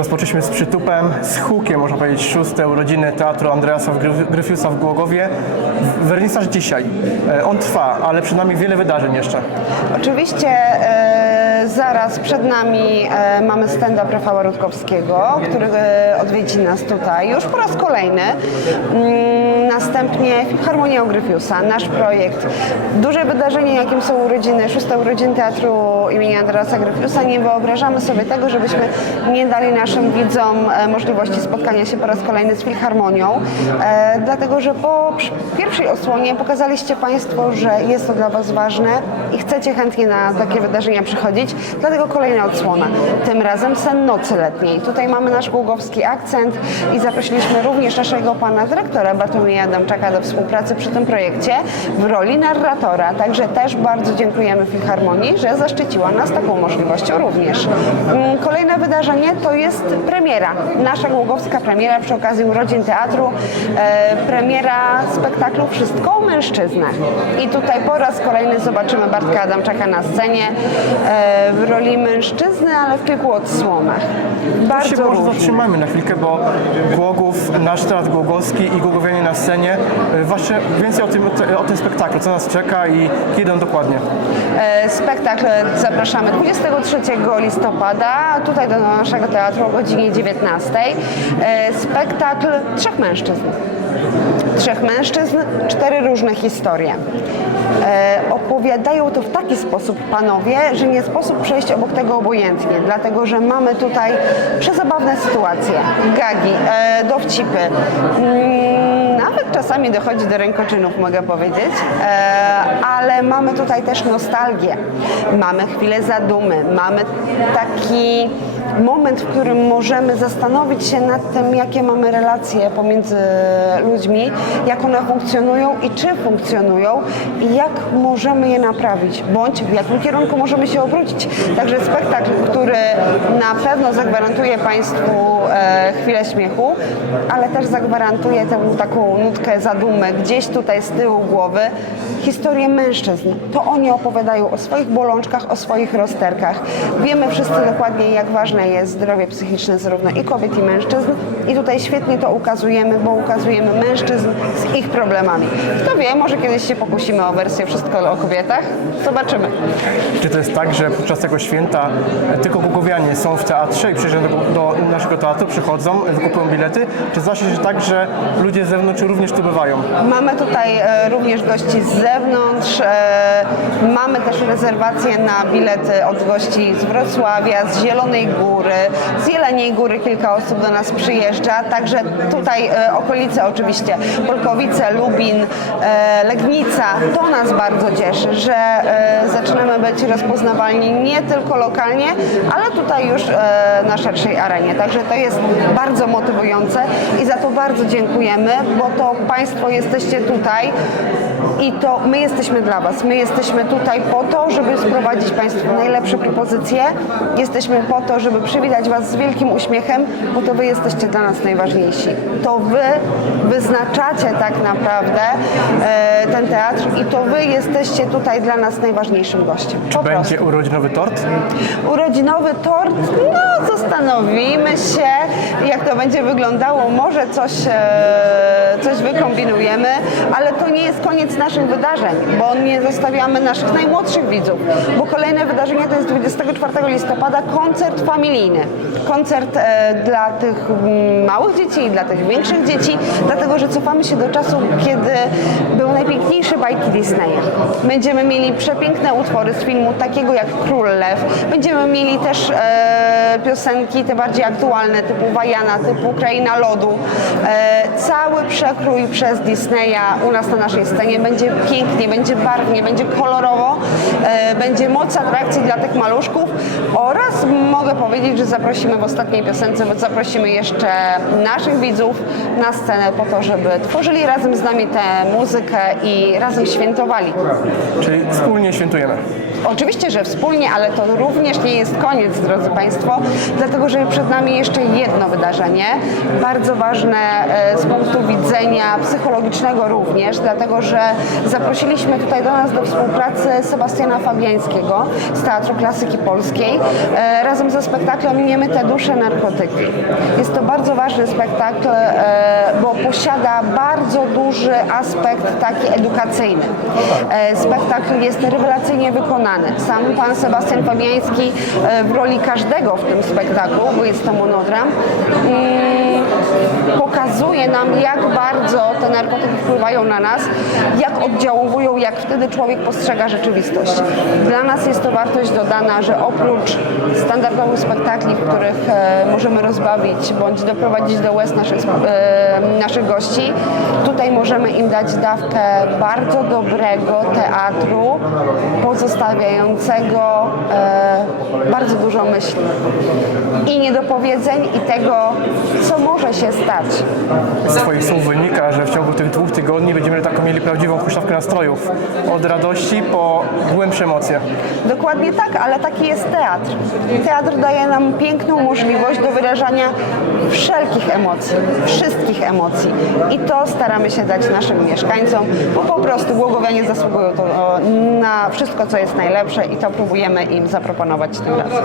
Rozpoczęliśmy z przytupem, z hukiem, można powiedzieć, szóste urodziny Teatru Andreasa Gry- Gryfiusa w Głogowie. Wernisaż dzisiaj. E, On trwa, ale przed nami wiele wydarzeń jeszcze. Oczywiście e, zaraz przed nami e, mamy stand-up Rafała Rutkowskiego, który e, odwiedzi nas tutaj już po raz kolejny. Mm, następnie Harmonia Gryfiusa, nasz projekt. Duże wydarzenie, jakim są urodziny, szóste urodziny Teatru imienia Andreasa Gryfiusa. Nie wyobrażamy sobie tego, żebyśmy nie dali naszym widzom e, możliwości spotkania się po raz kolejny z Filharmonią, e, dlatego że po pierwszej osłonie pokazaliście Państwo, że jest to dla Was ważne i chcecie chętnie na takie wydarzenia przychodzić, dlatego kolejna odsłona. Tym razem sen nocy letniej. Tutaj mamy nasz głogowski akcent i zaprosiliśmy również naszego pana dyrektora Bartłomieja Adamczaka do współpracy przy tym projekcie w roli narratora. Także też bardzo dziękujemy Filharmonii, że zaszczyciła nas taką możliwością również. Mm, Kolejne wydarzenie to jest premiera. Nasza głogowska premiera przy okazji urodzin teatru. E, premiera spektaklu Wszystko o mężczyznach. I tutaj po raz kolejny zobaczymy Bartka Adamczaka na scenie e, w roli mężczyzny, ale w kilku odsłonach. się Bardzo może różnie. zatrzymajmy na chwilkę, bo Głogów, nasz teatr głogowski i Głogowianie na scenie. E, Właśnie więcej o tym, o tym spektaklu, co nas czeka i kiedy on dokładnie. E, Spektakl zapraszamy 23 listopada tutaj do naszego teatru o godzinie 19. E, Spektakl trzech mężczyzn. Trzech mężczyzn, cztery różne historie. E, opowiadają to w taki sposób panowie, że nie sposób przejść obok tego obojętnie, dlatego że mamy tutaj przezabawne sytuacje, gagi, e, dowcipy. Mm, nawet czasami dochodzi do rękoczynów, mogę powiedzieć, e, ale mamy tutaj też nostalgię, mamy chwilę zadumy, mamy taki moment, w którym możemy zastanowić się nad tym, jakie mamy relacje pomiędzy ludźmi, jak one funkcjonują i czy funkcjonują i jak możemy je naprawić, bądź w jakim kierunku możemy się obrócić. Także spektakl, który na pewno zagwarantuje Państwu e, chwilę śmiechu, ale też zagwarantuje tę taką nutkę zadumy gdzieś tutaj z tyłu głowy, historię mężczyzn. To oni opowiadają o swoich bolączkach, o swoich rozterkach. Wiemy wszyscy dokładnie, jak ważne jest zdrowie psychiczne zarówno i kobiet, i mężczyzn. I tutaj świetnie to ukazujemy, bo ukazujemy mężczyzn z ich problemami. Kto wie, może kiedyś się pokusimy o wersję Wszystko o kobietach? Zobaczymy. Czy to jest tak, że podczas tego święta tylko Są w teatrze i przyjeżdżają do, do naszego teatru, przychodzą, e, wykupują bilety? Czy zdarza się tak, że ludzie z zewnątrz również tu bywają? Mamy tutaj e, również gości z zewnątrz. E, mamy też rezerwacje na bilety od gości z Wrocławia, z Zielonej Góry, z Jeleniej Góry kilka osób do nas przyjeżdża. Także tutaj e, okolice oczywiście, Polkowice, Lubin, e, Legnica. To nas bardzo cieszy, że e, zaczynamy być rozpoznawalni nie tylko lokalnie, ale tutaj już e, na szerszej arenie. Także to jest bardzo motywujące i za to bardzo dziękujemy, bo to Państwo jesteście tutaj i to my jesteśmy dla Was. My jesteśmy tutaj po to, żeby sprowadzić Państwu najlepsze propozycje. Jesteśmy po to, żeby przywitać Was z wielkim uśmiechem, bo to Wy jesteście dla nas najważniejsi. To Wy wyznaczacie tak naprawdę e, ten teatr i to Wy jesteście tutaj dla nas najważniejszym gościem. Czy Po prostu. będzie urodzinowy tort? Urodzinowy tort, no zastanowimy się, jak to będzie wyglądało. Może coś, e, coś wykombinujemy, ale to nie jest koniec naszych wydarzeń, bo nie zostawiamy naszych najmłodszych widzów, bo kolejne wydarzenie to jest 24 listopada koncert familijny. Koncert e, dla tych mm, małych dzieci i dla tych większych dzieci, dlatego że cofamy się do czasu, kiedy były najpiękniejsze bajki Disneya. Będziemy mieli przepiękne utwory z filmu, takiego jak Król Lew. Będziemy mieli też e, piosenki te bardziej aktualne, typu Wajana, typu Kraina Lodu. E, cały przekrój przez Disneya u nas na naszej scenie będzie pięknie, będzie barwnie, będzie kolorowo, e, będzie moc atrakcji dla tych maluszków oraz mogę powiedzieć, że zaprosimy w ostatniej piosence, bo zaprosimy jeszcze naszych widzów na scenę po to, żeby tworzyli razem z nami tę muzykę i razem świętowali. Czyli wspólnie świętujemy. Oczywiście, że wspólnie, ale to również nie jest koniec, drodzy Państwo, dlatego że przed nami jeszcze jedno wydarzenie, bardzo ważne e, z punktu widzenia psychologicznego również, dlatego że zaprosiliśmy tutaj do nas do współpracy Sebastiana Fabiańskiego z Teatru Klasyki Polskiej. E, Razem ze spektaklem Niemy te dusze narkotyki. Jest to bardzo ważny spektakl, e, bo posiada bardzo duży aspekt taki edukacyjny. Spektakl jest rewelacyjnie wykonany. Sam pan Sebastian Fabiański e, w roli każdego w tym spektaklu, bo jest to monodram, mm, pokazuje nam, jak bardzo te narkotyki wpływają na nas, jak oddziałują, jak wtedy człowiek postrzega rzeczywistość. Dla nas jest to wartość dodana, że oprócz standardowych spektakli, w których e, możemy rozbawić bądź doprowadzić do łez naszych, e, naszych gości, tutaj możemy im dać dawkę bardzo dobrego teatru, pozostawiającego e, dużo myśli i niedopowiedzeń i tego, co może się stać. Z Twoich słów wynika, że w ciągu tych dwóch tygodni będziemy taką mieli prawdziwą huśtawkę nastrojów. Od radości po głębsze emocje. Dokładnie tak, ale taki jest teatr. Teatr daje nam piękną możliwość do wyrażania wszelkich emocji, wszystkich emocji. I to staramy się dać naszym mieszkańcom, bo po prostu Głogowianie zasługują to, o, na wszystko, co jest najlepsze i to próbujemy im zaproponować tym razem.